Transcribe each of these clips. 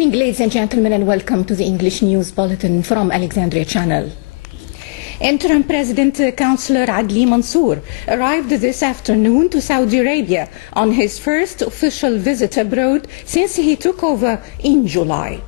evening, ladies and gentlemen, and welcome to the English News Bulletin from Alexandria Channel. Interim President Councillor Adli Mansour arrived this afternoon to Saudi Arabia on his first official visit abroad since he took over in July.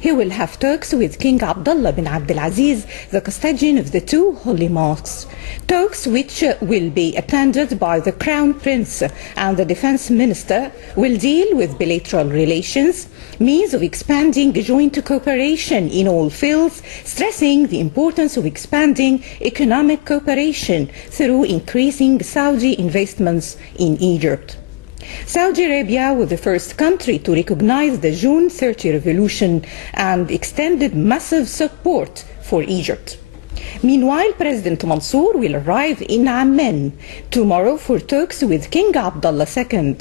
He will have talks with King Abdullah bin Abdulaziz, the custodian of the two holy mosques. Talks which will be attended by the Crown Prince and the Defense Minister will deal with bilateral relations, means of expanding joint cooperation in all fields, stressing the importance of expanding economic cooperation through increasing Saudi investments in Egypt. Saudi Arabia was the first country to recognize the June 30 revolution and extended massive support for Egypt. Meanwhile, President Mansour will arrive in Amman tomorrow for talks with King Abdullah II.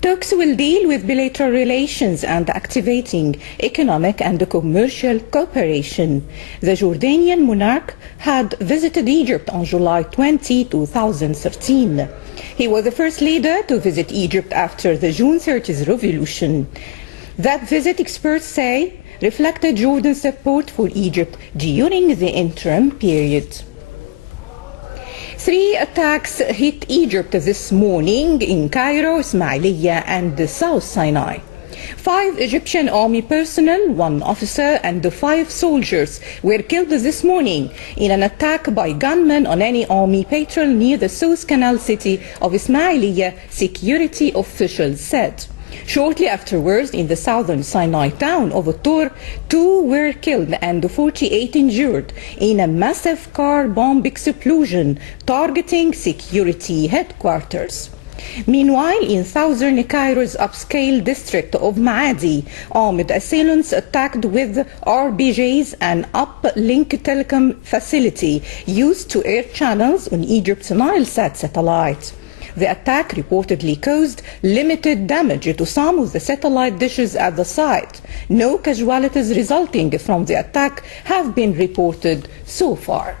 Talks will deal with bilateral relations and activating economic and commercial cooperation. The Jordanian monarch had visited Egypt on July 20, 2013. He was the first leader to visit Egypt after the June 30th revolution. That visit, experts say, reflected Jordan's support for Egypt during the interim period. 3 attacks hit Egypt this morning in Cairo, Ismailia, and the South Sinai. 5 Egyptian army personnel, 1 officer, and 5 soldiers were killed this morning in an attack by gunmen on any army patrol near the Suez Canal city of Ismailia, security officials said. Shortly afterwards, in the southern Sinai town of Tur, 2 were killed and 48 injured in a massive car bomb explosion targeting security headquarters. Meanwhile, in southern Cairo's upscale district of Maadi, armed assailants attacked with RPGs an uplink telecom facility used to air channels on Egypt's Nilesat satellite. The attack reportedly caused limited damage to some of the satellite dishes at the site. No casualties resulting from the attack have been reported so far.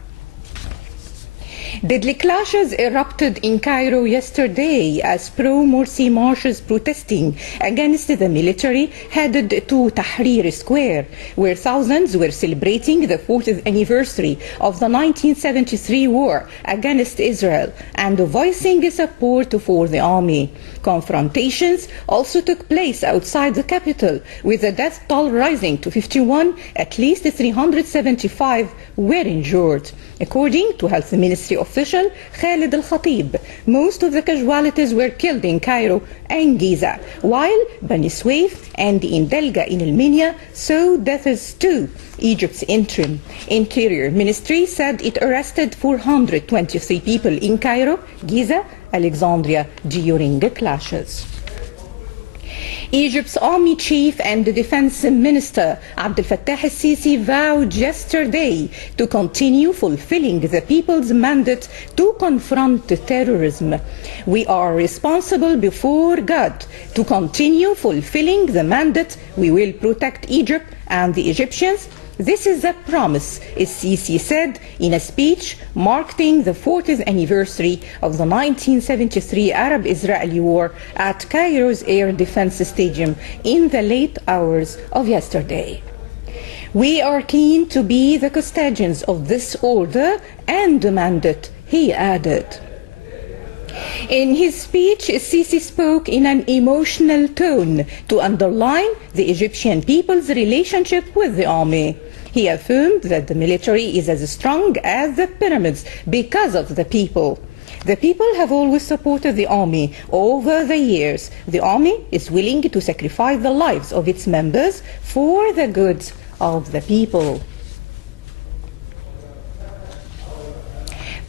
Deadly clashes erupted in Cairo yesterday as pro-Morsi marchers protesting against the military headed to Tahrir Square, where thousands were celebrating the 40th anniversary of the 1973 war against Israel and voicing support for the army. Confrontations also took place outside the capital, with the death toll rising to 51. At least 375 were injured. According to Health Ministry official Khalid Al-Khatib, most of the casualties were killed in Cairo and Giza, while Bani Suef and in Delga in Al-Minya saw deaths too. Egypt's interim Interior Ministry said it arrested 423 people in Cairo, Giza, Alexandria during the clashes. Egypt's army chief and the defense minister Abdel Fattah al-Sisi vowed yesterday to continue fulfilling the people's mandate to confront terrorism. We are responsible before God to continue fulfilling the mandate. We will protect Egypt and the Egyptians. This is a promise, al-Sisi said in a speech marking the 40th anniversary of the 1973 Arab-Israeli war at Cairo's Air Defense Stadium in the late hours of yesterday. We are keen to be the custodians of this order and demand it, he added. In his speech, Sisi spoke in an emotional tone to underline the Egyptian people's relationship with the army. He affirmed that the military is as strong as the pyramids because of the people. The people have always supported the army over the years. The army is willing to sacrifice the lives of its members for the good of the people.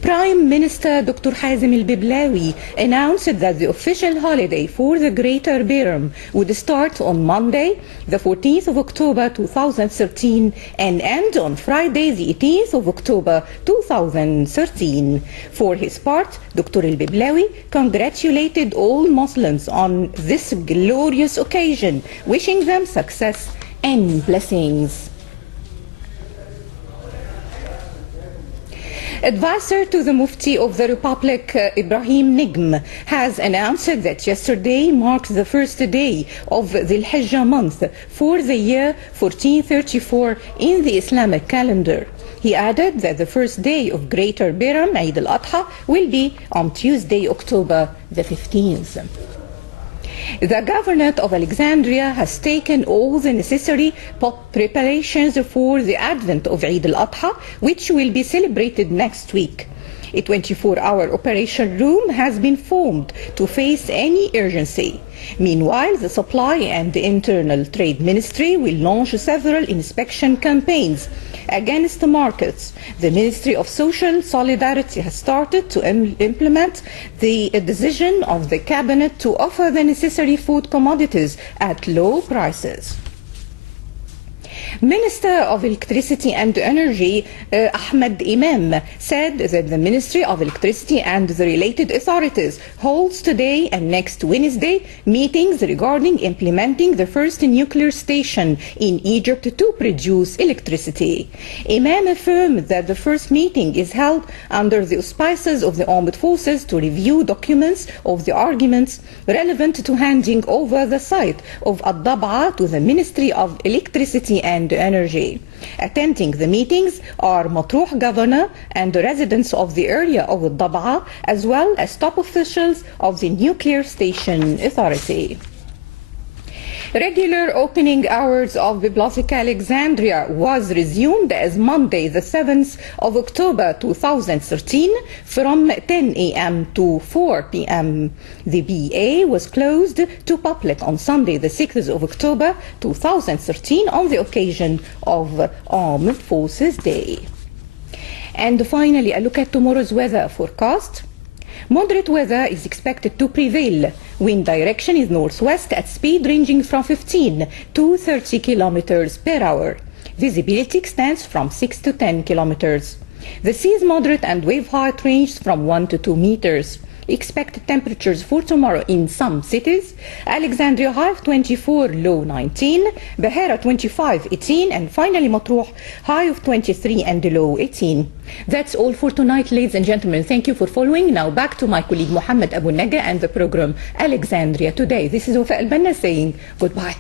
Prime Minister Dr. Hazem al-Biblawi announced that the official holiday for the Greater Biram would start on Monday, the 14th of October 2013, and end on Friday, the 18th of October 2013. For his part, Dr. al-Biblawi congratulated all Muslims on this glorious occasion, wishing them success and blessings. Advisor to the Mufti of the Republic, Ibrahim Nigm, has announced that yesterday marked the first day of the Al-Hijjah month for the year 1434 in the Islamic calendar. He added that the first day of Greater Biram, Eid al-Adha, will be on Tuesday, October the 15th. The Governorate of Alexandria has taken all the necessary preparations for the advent of Eid al-Adha, which will be celebrated next week. A 24-hour operation room has been formed to face any urgency. Meanwhile, the Supply and Internal Trade Ministry will launch several inspection campaigns against the markets. The Ministry of Social Solidarity has started to implement the decision of the Cabinet to offer the necessary food commodities at low prices. Minister of Electricity and Energy Ahmed Imam said that the Ministry of Electricity and the related authorities holds today and next Wednesday meetings regarding implementing the first nuclear station in Egypt to produce electricity. Imam affirmed that the first meeting is held under the auspices of the armed forces to review documents of the arguments relevant to handing over the site of Ad-Dab'a to the Ministry of Electricity and Energy. Attending the meetings are Matruh Governor and the residents of the area of Ad-Dab'a, as well as top officials of the Nuclear Station Authority. Regular opening hours of Bibliotheca Alexandria was resumed as Monday, the 7th of October 2013 from 10 a.m. to 4 p.m. The BA was closed to public on Sunday, the 6th of October 2013 on the occasion of Armed Forces Day. And finally, a look at tomorrow's weather forecast. Moderate weather is expected to prevail. Wind direction is northwest at speed ranging from 15 to 30 kilometers per hour. Visibility extends from 6 to 10 kilometers. The sea is moderate and wave height ranges from 1 to 2 meters. Expected temperatures for tomorrow in some cities: Alexandria high of 24, low 19, Bahira 25, 18, and finally Matruh high of 23 and low 18. That's all for tonight, ladies and gentlemen. Thank you for following. Now back to my colleague Mohammed Abu Naga and the program Alexandria Today. This is Wafاء, البنا saying goodbye.